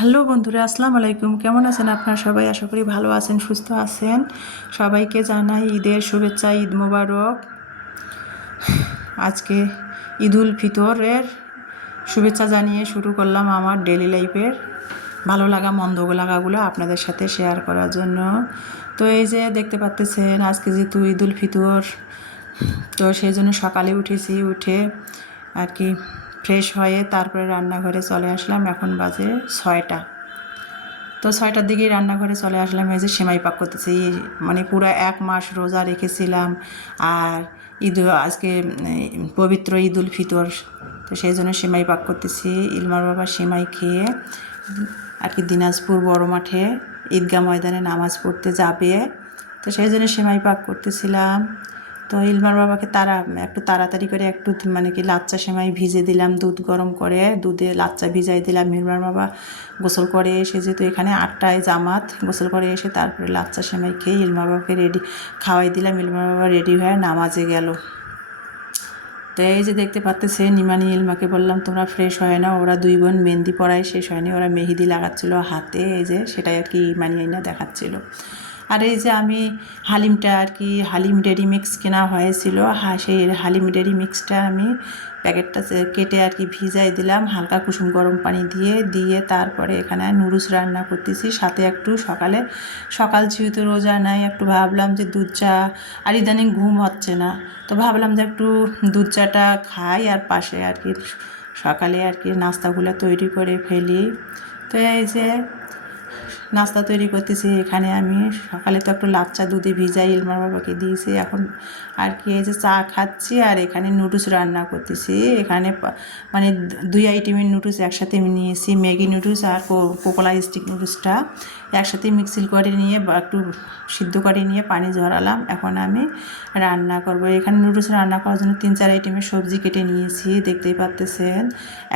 Hello বন্ধুরা, আসসালামু আলাইকুম। কেমন আছেন আপনারা সবাই? আশা করি ভালো আছেন, সুস্থ আছেন। সবাইকে জানাই ঈদের শুভেচ্ছা, ঈদ মোবারক। আজকে ঈদুল ফিতরের শুভেচ্ছা জানিয়ে শুরু করলাম আমার ডেলি লাইফের ভালো লাগা মন্দ লাগাগুলো আপনাদের সাথে শেয়ার করার জন্য। তো এই যে দেখতে পাচ্ছেন, আজকে যেহেতু ঈদুল ফিতর, তো সেই জন্য সকালে উঠেছি, উঠে আর কি ফ্রেশ হয়ে তারপরে রান্নাঘরে চলে আসলাম। এখন বাজে 6টা। তো 6টার দিকেই রান্নাঘরে চলে আসলাম। এই যে সেমাই পাক করতেছি, মানে পুরো 1 মাস রোজা রেখেছিলাম। আর আজকে পবিত্র ঈদুল ফিতর, তো সেই জন্য সেমাই পাক করতেছি। ইলমার বাবা সেমাই খেয়ে আর কি দিনাজপুর বড় মাঠে ঈদগাহ ময়দানে নামাজ পড়তে যাবে, তো সেই জন্য সেমাই পাক করতেছিলাম। তো ইলমার বাবাকে একটু তাড়াতাড়ি করে একটু মানে কি লাচ্চা সেমাই ভিজে দিলাম, দুধ গরম করে দুধে লাচ্চা ভিজাই দিলাম। ইলমার বাবা গোসল করে এসে, যেহেতু এখানে 8টায় জামাত, গোসল করে এসে তারপরে লাচ্চা সেমাই খেয়ে ইলমার বাবাকে খাওয়াই দিলাম। ইলমার বাবা রেডি হয়ে নামাজে গেল। তো এই যে দেখতে পাচ্তেছে, নিমানি ইলমাকে বললাম তোমরা ফ্রেশ হয় না। ওরা দুই বোন মেহেন্দি পড়ায় শেষ হয়নি, ওরা মেহেদি লাগাচ্ছিল হাতে। এই যে সেটাই আর কি ইমানি আইনা দেখাচ্ছিল। আর এই যে আমি হালিমটা আর কি হালিম ডেরি মিক্স কেনা হয়েছিল, সেই হালিম ডেরি মিক্সটা আমি প্যাকেটটা কেটে আর কি ভিজাই দিলাম হালকা কুসুম গরম পানি দিয়ে তারপরে এখানে নুডলস রান্না করতেছি। সাথে একটু সকাল যেহেতু রোজা নাই, একটু ভাবলাম যে দুধ চা, আর ইদানিং ঘুম হচ্ছে না, তো ভাবলাম যে একটু দুধ চাটা খাই আর পাশে আর কি সকালে আর কি নাস্তাগুলো তৈরি করে ফেলি। তো এই যে নাস্তা তৈরি করতেছি। এখানে আমি সকালে তো একটু লাচ্চা দুধে ভিজাই ইলমার বাবাকে দিয়েছি। এখন আর কি এই যে চা খাচ্ছি আর এখানে নুডলস রান্না করতেছি। এখানে মানে 2 আইটেমের নুডলস একসাথে আমি নিয়েছি, ম্যাগি নুডলস আর কোকোলা স্টিক নুডলসটা একসাথে মিক্সিল করে নিয়ে বা একটু সিদ্ধ করে নিয়ে পানি ঝরালাম। এখন আমি রান্না করব। এখানে নুডলস রান্না করার জন্য 3-4 আইটেমের সবজি কেটে নিয়েছি, দেখতেই পাচ্ছেন।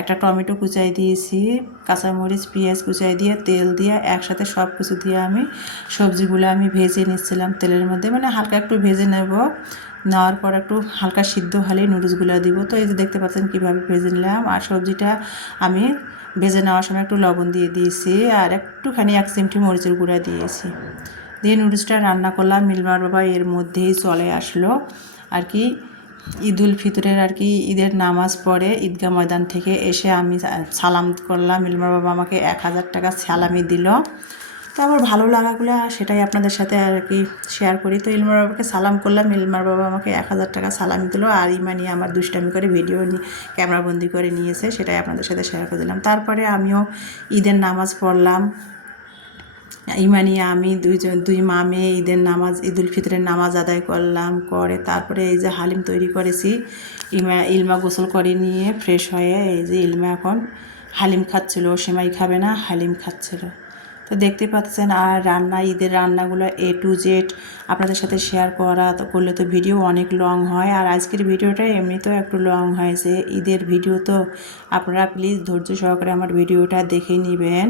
একটা টমেটো কুচাই দিয়েছি, কাঁচামরিচ পেঁয়াজ কুচাই দিয়ে তেল দিয়ে একসাথে সব কিছু দিয়ে আমি সবজিগুলো আমি ভেজে নিচ্ছিলাম তেলের মধ্যে, মানে হালকা একটু ভেজে নেওয়ার পর একটু হালকা সিদ্ধ হলেই নুডলসগুলো দিব। তো এই যে দেখতে পাচ্ছেন কীভাবে ভেজে নিলাম। আর সবজিটা আমি ভেজে নেওয়ার সময় একটু লবণ দিয়ে দিয়েছি আর একটুখানি 1 চিমটি মরিচের গুঁড়া দিয়েছি, দিয়ে নুডলসটা রান্না করলাম। ইলমার বাবা এর মধ্যেই চলে আসলো আর কি ঈদুল ফিতরের আর কি ঈদের নামাজ পড়ে ঈদগাহ ময়দান থেকে এসে আমি সালাম করলাম। ইলমার বাবা আমাকে 1000 টাকা সালামি দিল। তো আমার ভালো লাগাগুলো সেটাই আপনাদের সাথে আর কি শেয়ার করি। তো ইলমার বাবাকে সালাম করলাম, ইলমার বাবা আমাকে 1000 টাকা সালামি দিল। আর ইমানি আমার দুষ্টামি করে ভিডিও ক্যামেরাবন্দি করে নিয়েছে, সেটাই আপনাদের সাথে শেয়ার করে দিলাম। তারপরে আমিও ঈদের নামাজ পড়লাম। ইমানি আমি দুই মা মেয়ে ঈদুল ফিতরের নামাজ আদায় করলাম, করে তারপরে এই যে হালিম তৈরি করেছি। ইলমা গোসল করে নিয়ে ফ্রেশ হয়ে এই যে ইলমা এখন হালিম খাচ্ছিল, সেমাই খাবে না, হালিম খাচ্ছিল। তো দেখতে পাচ্ছেন। আর ঈদের রান্নাগুলো A to Z আপনাদের সাথে শেয়ার করলে তো ভিডিও অনেক লং হয়। আর আজকের ভিডিওটা এমনিতেও একটু লং হয়েছে, ঈদের ভিডিও তো আপনারা প্লিজ ধৈর্য সহকারে আমার ভিডিওটা দেখে নেবেন।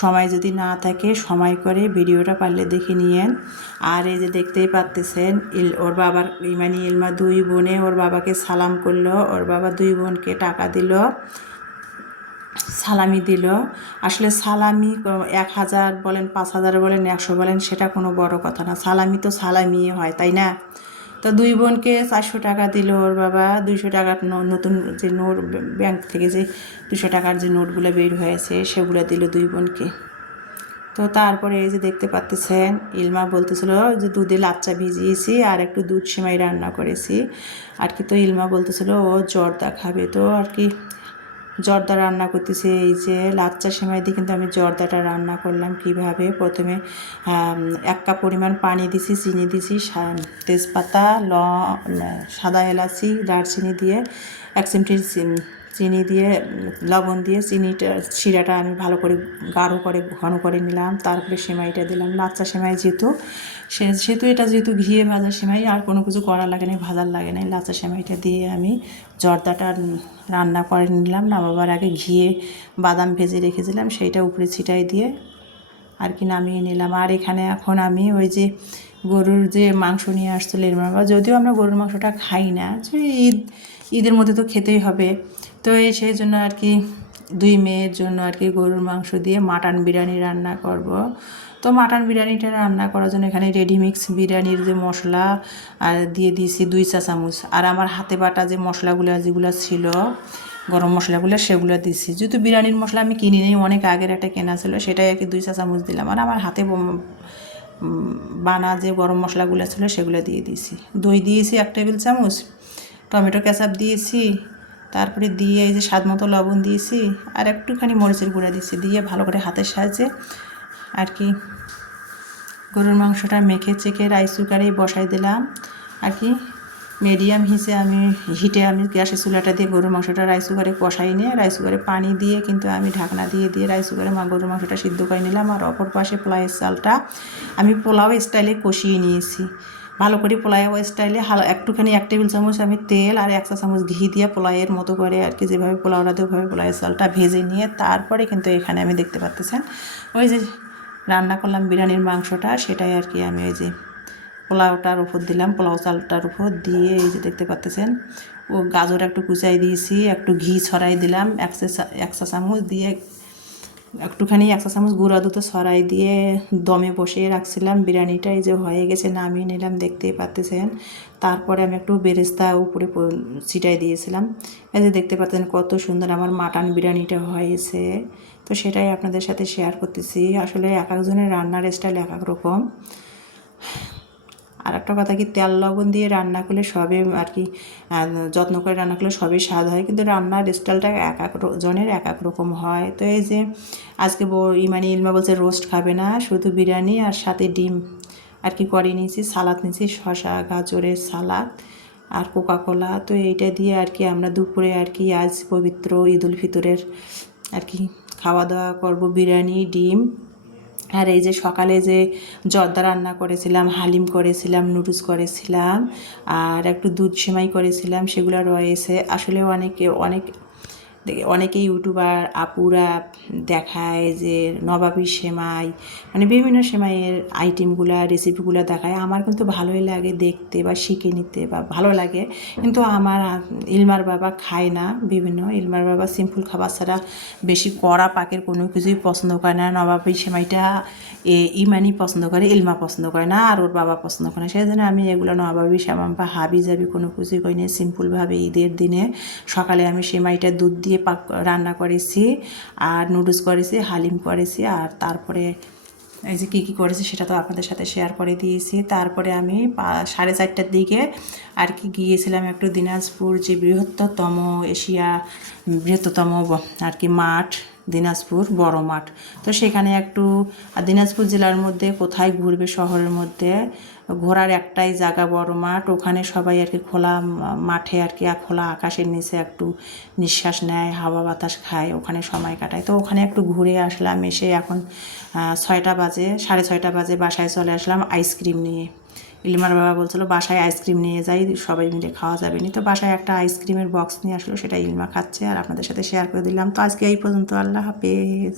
সময় যদি না থাকে সময় করে ভিডিওটা পারলে দেখে নিয়েন। আর এই যে দেখতেই পাচ্ছেন, ওর বাবার ইলমা 2 বোনে ওর বাবাকে সালাম করলো, ওর বাবা 2 বোনকে টাকা দিল, সালামি দিল। আসলে সালামি 1000 বলেন, 5000 বলেন, 100 বলেন, সেটা কোনো বড় কথা না। সালামি তো সালামি হয়, তাই না? তো 2 বোনকে 400 টাকা দিল ওর বাবা। 200 টাকার নতুন যে নোট, ব্যাংক থেকে যে 200 টাকার যে নোটগুলো বের হয়েছে সেগুলো দিল 2 বোনকে। তো তারপরে এই যে দেখতে পাচ্ছেন, ইলমা বলতেছিল যে দুধে লাচ্চা ভিজিয়েছি আর একটু দুধ সেমাই রান্না করেছি আর কি। তো ইলমা বলতেছিল ও জর্দা খাবে, তো আর কি জর্দা রান্না করতেছি। এই যে লাচ্চা সেমাই দিয়ে কিন্তু আমি জর্দাটা রান্না করলাম কিভাবে। প্রথমে 1 কাপ পরিমাণ পানি দিছি, চিনি দিছি, তেজপাতা, সাদা এলাচি, দারচিনি দিয়ে 1 চিমটি চিনি দিয়ে লবণ দিয়ে শিরাটা আমি ভালো করে গাঢ় করে ঘন করে নিলাম। তারপরে সেমাইটা দিলাম। লাচ্চা সেমাই যেহেতু এটা যেহেতু ঘিয়ে ভাজা সেমাই, আর কোনো কিছু করা লাগে না, ভাজার লাগে না। লাচ্চা সেমাইটা দিয়ে আমি জর্দাটা রান্না করে নিলাম। নামাবার আগে ঘিয়ে বাদাম ভেজে রেখেছিলাম, সেইটা উপরে ছিটাই দিয়ে আর কি নামিয়ে নিলাম। আর এখানে এখন আমি ওই যে গরুর যে মাংস নিয়ে আসছিল এর বাবা, যদিও আমরা গরুর মাংসটা খাই না, যে ঈদের মধ্যে তো খেতেই হবে, তো সেই জন্য আর কি দুই মেয়ের জন্য আর কি গরুর মাংস দিয়ে মাটন বিরিয়ানি রান্না করব। তো মাটন বিরিয়ানিটা রান্না করার জন্য এখানে রেডিমিক্স বিরিয়ানির যে মশলা আর দিয়ে দিয়েছি 2 চা চামচ, আর আমার হাতে বাটা যে মশলাগুলো যেগুলো ছিল গরম মশলাগুলো সেগুলো দিছি। যেহেতু বিরিয়ানির মশলা আমি কিনি নিই, অনেক আগের একটা কেনা ছিল, সেটাই আর কি 2 চা চামচ দিলাম। আর আমার হাতে বানা যে গরম মশলাগুলো ছিল সেগুলো দিয়ে দিয়েছি। দই দিয়েছি 1 টেবিল চামচ, টমেটো কেচাপ দিয়েছি, তারপরে দিয়ে এই যে স্বাদ মতো লবণ দিয়েছি, আর একটুখানি মরিচের গুঁড়া দিয়েছি। দিয়ে ভালো করে হাতের সাহায্যে আর কি গরুর মাংসটা মেখে চেখে রাইস কুকারে বসাই দিলাম আর কি। মিডিয়াম হিটে আমি গ্যাসের চুলাটা দিয়ে গরুর মাংসটা রাইস কুকারে কষাই নিয়ে রাইস কুকারে পানি দিয়ে কিন্তু আমি ঢাকনা দিয়ে রাইস কুকারে গরুর মাংসটা সিদ্ধ করে নিলাম। আর অপর পাশে পোলাওয়ের চালটা আমি পোলাও স্টাইলে কষিয়ে নিয়েছি ভালো করে। পোলাও স্টাইলে একটুখানি 1 টেবিল চামচ আমি তেল আর 1 চা চামচ ঘি দিয়ে পোলাওয়ের মতো করে আর কি যেভাবে পোলাওটা দিয়ে ওইভাবে পোলাওয়ের চালটা ভেজে নিয়ে তারপরে কিন্তু এখানে আমি দেখতে পাচ্ছেন ওই যে রান্না করলাম বিরিয়ানির মাংসটা, সেটাই আর কি আমি ওই যে পোলাওটার উপর দিলাম, পোলাও চালটার উপর দিয়ে এই যে দেখতে পাচ্ছেন ও গাজর একটু কুচাই দিয়েছি, একটু ঘি ছড়াই দিলাম 1 চা চামচ দিয়ে, একটুখানি 1 চা চামচ গুঁড়া দুধ ছড়াই দিয়ে দমে বসিয়ে রাখছিলাম। বিরিয়ানিটা এই যে হয়ে গেছে, নামিয়ে নিলাম, দেখতেই পাচ্ছেন। তারপরে আমি একটু বেরেস্তা উপরে ছিটাই দিয়েছিলাম। এই যে দেখতে পাচ্ছেন কত সুন্দর আমার মাটন বিরিয়ানিটা হয়েছে। তো সেটাই আপনাদের সাথে শেয়ার করতেছি। আসলে এক একজনের রান্নার স্টাইল এক এক রকম। আর একটা কথা কি, তেল লবণ দিয়ে রান্না করলে সবে আর কি যত্ন করে রান্না করলে সবই স্বাদ হয়, কিন্তু রান্নার স্টাইলটা এক এক জনের এক এক রকম হয়। তো এই যে আজকে ইলমা বলছে রোস্ট খাবে না, শুধু বিরিয়ানি আর সাথে ডিম আর কি করে নিয়েছি, সালাদ নিয়েছি, শসা গাজরের সালাদ আর কোকাকোলা। তো এইটা দিয়ে আর কি আমরা দুপুরে আর কি আজ পবিত্র ঈদ উল ফিতরের আর কি খাওয়া দাওয়া করব, বিরিয়ানি ডিম। আর এই যে সকালে যে জর্দা রান্না করেছিলাম, হালিম করেছিলাম, নুডলস করেছিলাম, আর একটু দুধ সেমাই করেছিলাম, সেগুলো রয়েছে। আসলে অনেকে ইউটিউবার আপুরা দেখায় যে নবাবী সেমাই, মানে বিভিন্ন সেমাইয়ের আইটেমগুলো রেসিপিগুলো দেখায়। আমার কিন্তু ভালোই লাগে দেখতে বা শিখে নিতে বা ভালো লাগে, কিন্তু আমার ইলমার বাবা খায় না। ইলমার বাবা সিম্পল খাবার ছাড়া বেশি কড়া পাকের কোনো কিছুই পছন্দ করে না। নবাবী সেমাইটা ইমানি পছন্দ করে, ইলমা পছন্দ করে না, আর ওর বাবা পছন্দ করে না। সেই জন্য আমি এগুলো নবাবী সেমাই বা হাবি জাবি কোনো কিছুই করি না। সিম্পলভাবে ঈদের দিনে সকালে আমি সেমাইটা দুধ দিয়ে রান্না করেছি, আর নুডলস করেছি, হালিম করেছি, আর তারপরে এই যে কী করেছি সেটা তো আপনাদের সাথে শেয়ার করে দিয়েছি। তারপরে আমি 4:30টার দিকে আর কি গিয়েছিলাম একটু দিনাজপুর, যে বৃহত্তম আর কি মাঠ, দিনাজপুর বড় মাঠ। তো সেখানে একটু, দিনাজপুর জেলার মধ্যে কোথায় ঘুরবে, শহরের মধ্যে ঘোরার একটাই জায়গা বড় মাঠ। ওখানে সবাই আর কি খোলা মাঠে আর কি খোলা আকাশের নিচে একটু নিঃশ্বাস নেয়, হাওয়া বাতাস খায়, ওখানে সময় কাটায়। তো ওখানে একটু ঘুরে আসলাম। এসে এখন 6টা বাজে, 6:30 বাজে বাসায় চলে আসলাম আইসক্রিম নিয়ে। ইলিমার বাবা বলছিল বাসায় আইসক্রিম নিয়ে যাই, সবাই মিলে খাওয়া যাবে না। তো বাসায় একটা আইসক্রিমের বক্স নিয়ে আসলো, সেটা ইলমা খাচ্ছে আর আপনাদের সাথে শেয়ার করে দিলাম। তো আজকে এই পর্যন্ত, আল্লাহ হাফেজ।